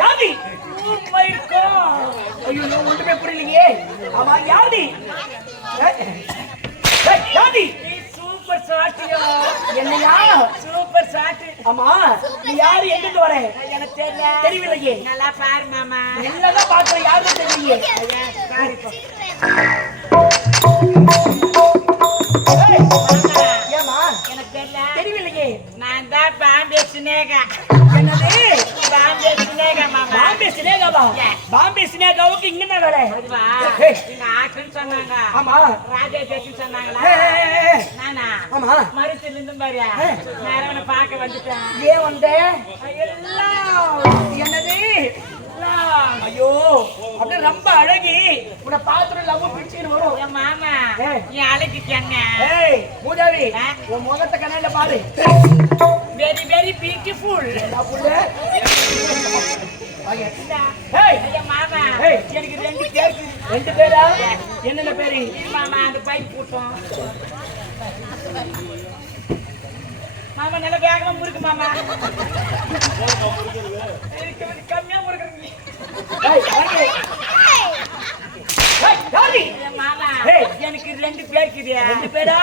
யாதி? Oh ஐயோ ஒன்றுமே புரியலையே. அவா யாதி? யாதி? சூப்பர் சாட்டியா என்னையா? சூப்பர் சாட்டு ஆமா யாரு? எங்கிட்டு எனக்கு தெரியல. தெரியலையே நல்லா பாரு மாமா. நல்லா பாக்குற யாரு தெரியலையே. ஏமா எனக்கு தெரியல. தெரியலையே நான் தான் பாண்டே சினேகா சினேகாவா. பாம்பே சினேகாவுக்கு இங்க என்ன வேலை. நீங்க சொன்னாங்க. ஆமா. ராஜா பேசுன்னு சொன்னாங்களா. நானா? ஆமா. மருத்துல இருந்து பாரு. நேரம் பார்க்க வந்துட்டேன். ஏன் வந்த? எல்லாம். என்னது? எல்லாம். ஐயோ. அப்படியே ரொம்ப அழகி. உன்னை பாத்துட்டு லவ் பிடிச்சின்னு வரும். என் மாமா. என் அழகுக்கு என்ன? ஆ? உன் முகத்தை கண்ணாடில பாரு. வெரி வெரி பியூட்டிஃபுல் எனக்கு ரெண்டு பேர் ரெண்டு பேரா? என்னென்ன பேரு? மாமா அந்த பைப் போட்டோம். மாமா நல்ல வேகமா முறுக்கு மாமா. எனக்கு கம்மியா முறுக்குறீங்க. ரெண்டு பேர் இருக்குதியா ரெண்டு பேரா.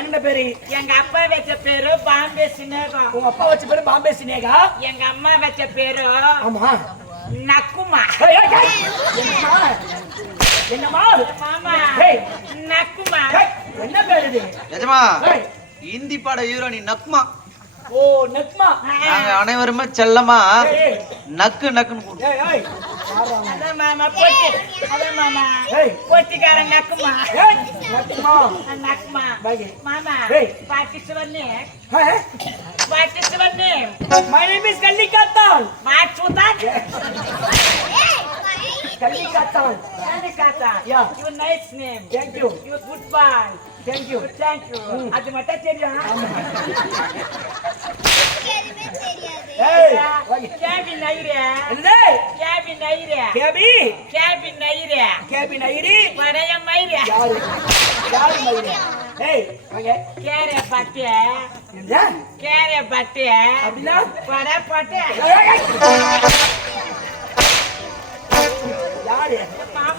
என்ன பேரு? எங்க அப்பா வச்ச பேரு பாம்பே சினேகம் உங்க அப்பா வச்ச பேரு பாம்பே சினேகா? எங்க அம்மா வச்ச பேரு ஆமா. நக்குமா? ஏய், ஏய், ஏய். என்னம்மா? என்னம்மா? மாமா. ஏய். நக்குமா? என்ன பேரு இது? நிஜமா? ஏய். இந்தி பாட ஹீரோனி நக்மா ஓ நக்மா நாங்க அனைவருமே செல்லமா? ஏய், ஏய். நக்கு நக்குன்னு அதான் மாமா பொட்டி அதான் மாமா. பொட்டிக்காரன் நக்குமா? நக்குமா? பாய் மாமா ஏய். பாட்டிஸ்வர்னே ஏய். பாட்டிஸ்வர்னே My name is Kallikattan. மாச்சுதான். காத்தா Yeah. You. Nice name Thank you. You good bye Thank you. Thank you அது மட்டும் தெரியும். ஏய் வாங்க. கேபின் என்னது? கேபின் நைரே கேபி? கேபின் நைரே கேபி நைரி படைய மயிரே. யாரு? யாரு மயிரு? ஏய் வாங்க. கேரே பட்டே. என்ன கேரே பட்டே. யாரு?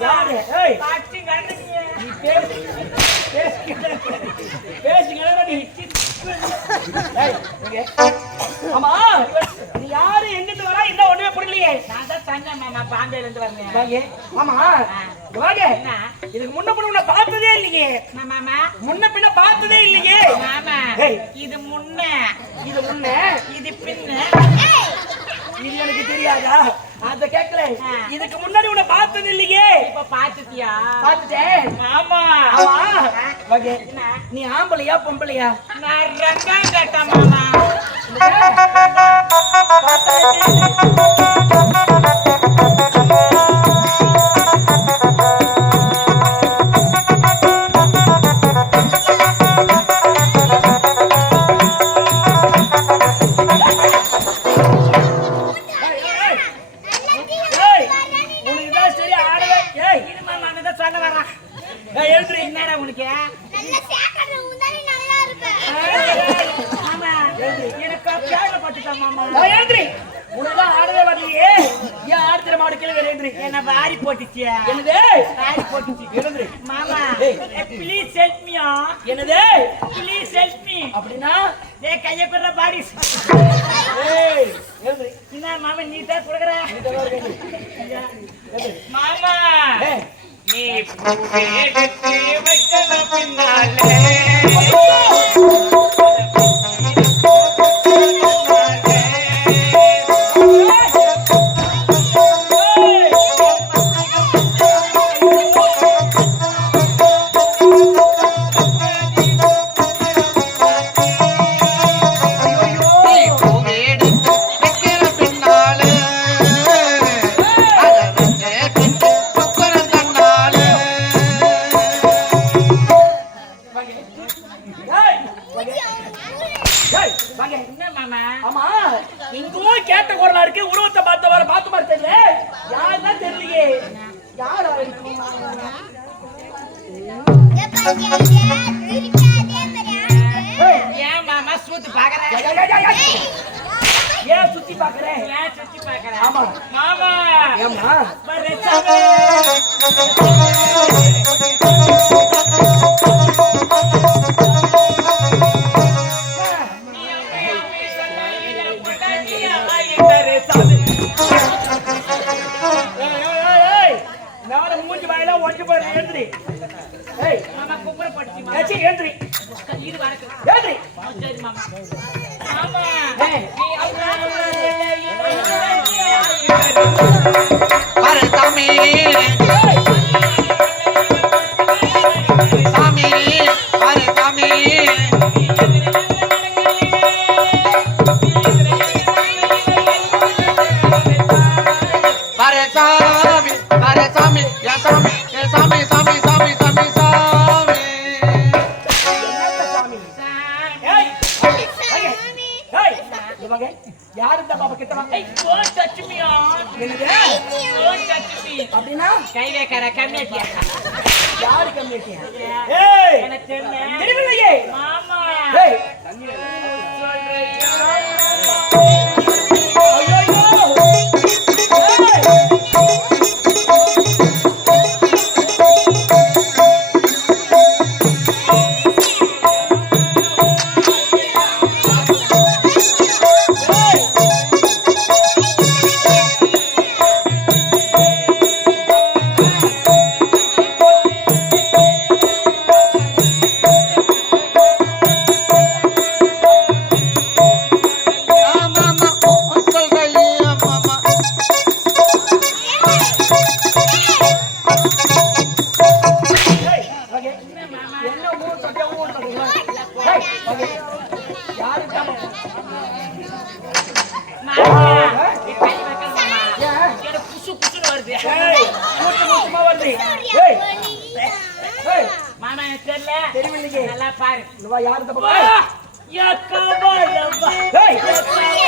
யாரு? ஏய். நீ பேசு. பேசுங்க நீ. ஆமா நீ யாரு எங்கிட்டு வரா? என்ன ஒண்ணுமே புரியலையே. நான் தான் சொன்னேன் மாமா பாம்பேல இருந்து வந்தேன். ஆமா. வாங்க. என்ன? இதுக்கு முன்ன பின்ன உன்னை பார்த்ததே இல்லையே. மாமா முன்ன பின்ன பார்த்ததே இல்லையே. மாமா. இது முன்ன. இது முன்ன. இது பின்ன. இது எனக்கு தெரியாதா? அத கேட்கல ஆ. இதுக்கு முன்னாடி உன்னை பார்த்தது இல்லையே இப்ப பாத்துட்டியா பார்த்துட்டேன் மாமா ஆமா என்ன? நீ ஆம்பளையா பொம்பளையா நான் ரெண்டாம் கேட்டேன் மாமா என்னடா உனக்கு? மாமா எனக்கு கேள்விப்பட்டுட்டேன் மாமா. ஏய், எழுதுறீ உனக்கு தான் ஆடவே வரலையே. ஏன் ஆடுற மாடு கீழே எழுதுறீ என்ன வாரி போட்டுச்சியா என்னது? வாரி போட்டுச்சு. எழுதுறீ மாமா. ப்ளீஸ் ஹெல்ப் மீயா என்னது? ப்ளீஸ் ஹெல்ப் மீ அப்படின்னா? டே கைய குடுற பாடி. ஏய் என்ன மாமா நீ தான் குடுக்குற? மாமா. நீ பூவே எடுத்து வைக்கல பின்னாலே ஏன் சுத்தி பாக்குறேன் ஏன் சுத்தி பாக்குறேன் ஆமா. மாமா. ஏமா Hey! யாரு இந்த பாப்பா கிட்ட வாங்க? ஓ சச்சுமியா என்னது? ஓ சச்சுமி அப்படின்னா? கைவே கர கம்மியா யாரு கம்மியா ஏய்! எனக்கு தெரியலையே மாமா ஏய்! மாமா எனக்கு தெரியல தெரியவில்லையே நல்லா பாரு இந்த வா யாரு தப்பா யா கபாலா ஏய் யா கபாலா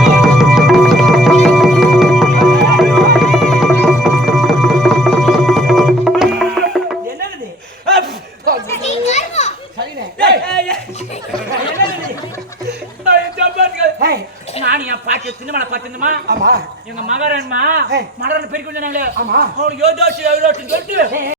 அவனுக்கு யோகாட்சி யோகாட்சி சொல்லிட்டு